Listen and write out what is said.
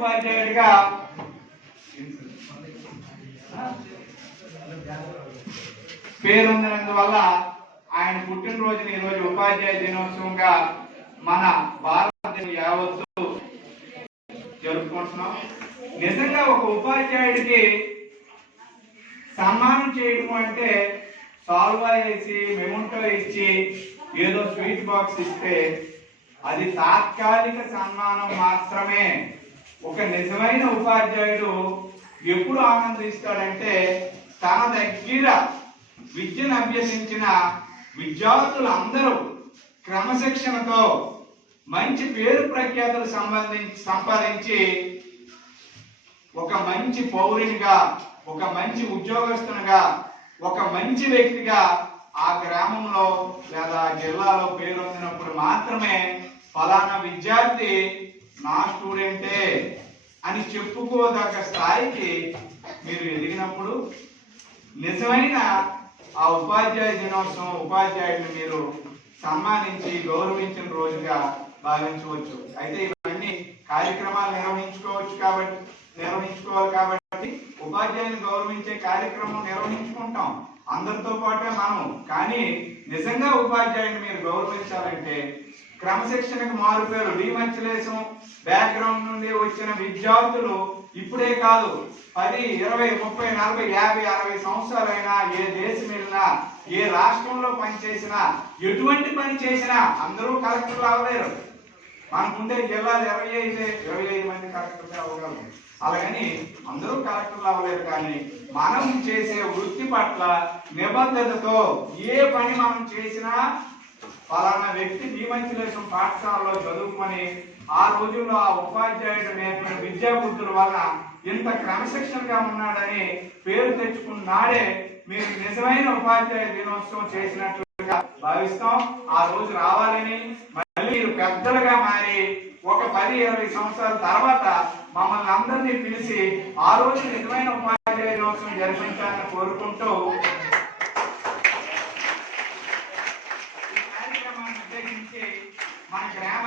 ఉపాధ్యాయుడిగా పేరొందినందువల్ల ఆయన పుట్టినరోజుని ఈరోజు ఉపాధ్యాయ దినోత్సవంగా మన భారతదేశం యావత్తు జరుపుకుంటున్నాం. నిజంగా ఒక ఉపాధ్యాయుడికి సన్మానం చేయడం అంటే సాల్వా వేసి మెమోంటో ఇచ్చి ఏదో స్వీట్ బాక్స్ ఇస్తే అది తాత్కాలిక సన్మానం మాత్రమే. ఒక నిజమైన ఉపాధ్యాయుడు ఎప్పుడు ఆనందిస్తాడంటే తన దగ్గర విద్యను అభ్యసించిన విద్యార్థులందరూ క్రమశిక్షణతో మంచి పేరు ప్రఖ్యాతులు సంపాదించి ఒక మంచి పౌరునిగా, ఒక మంచి ఉద్యోగస్తునిగా, ఒక మంచి వ్యక్తిగా ఆ గ్రామంలో లేదా జిల్లాలో పేరొందినప్పుడు మాత్రమే ఫలానా విద్యార్థి నా స్టూడెంటే అని చెప్పుకోదగ్గ స్థాయికి మీరు ఎదిగినప్పుడు నిజమైన ఆ ఉపాధ్యాయ దినోత్సవం ఉపాధ్యాయుడిని మీరు సన్మానించి గౌరవించిన రోజుగా భావించవచ్చు. అయితే ఇవన్నీ కార్యక్రమాలు నిర్వహించుకోవాలి కాబట్టి ఉపాధ్యాయుని గౌరవించే కార్యక్రమం నిర్వహించుకుంటాం అందరితో పాటే మనం. కానీ నిజంగా ఉపాధ్యాయుని మీరు గౌరవించాలంటే క్రమశిక్షణకు మారుపేరు డిమర్చులేషన్ బ్యాక్గ్రౌండ్ నుండి వచ్చిన విద్యార్థులు ఇప్పుడే కాదు 10, 20, 30, 40, 50, 60 సంవత్సరాలైనా ఏ దేశం వెళ్ళినా ఏ రాష్ట్రంలో పనిచేసినా ఎటువంటి పని చేసినా అందరూ కలెక్టర్లు అవ్వలేరు. మనకుండే జిల్లాలు 25 మంది కలెక్టర్లు అవ్వగలరు. అలాగని అందరూ కలెక్టర్లు అవ్వలేరు. కానీ మనం చేసే వృత్తి పట్ల నిబద్ధతతో ఏ పని మనం చేసినా ఫలానా వ్యక్తి డిమర్చులేషన్ పాఠశాలలో చదువుకొని ఆ రోజుల్లో ఆ ఉపాధ్యాయుడు నేర్పిన విద్యా బుద్ధుల వల్ల ఇంత క్రమశిక్షణగా ఉన్నాడని పేరు తెచ్చుకున్నాడే మీరు నిజమైన ఉపాధ్యాయ దినోత్సవం చేసినట్లుగా భావిస్తాం. ఆ రోజు రావాలని మళ్ళీ మీరు పెద్దలుగా మారి ఒక 10, 20 సంవత్సరాల తర్వాత మమ్మల్ని అందరినీ పిలిచి ఆ రోజు నిజమైన ఉపాధ్యాయ దినోత్సవం జరిపించాలని కోరుకుంటూ మన గ్రామ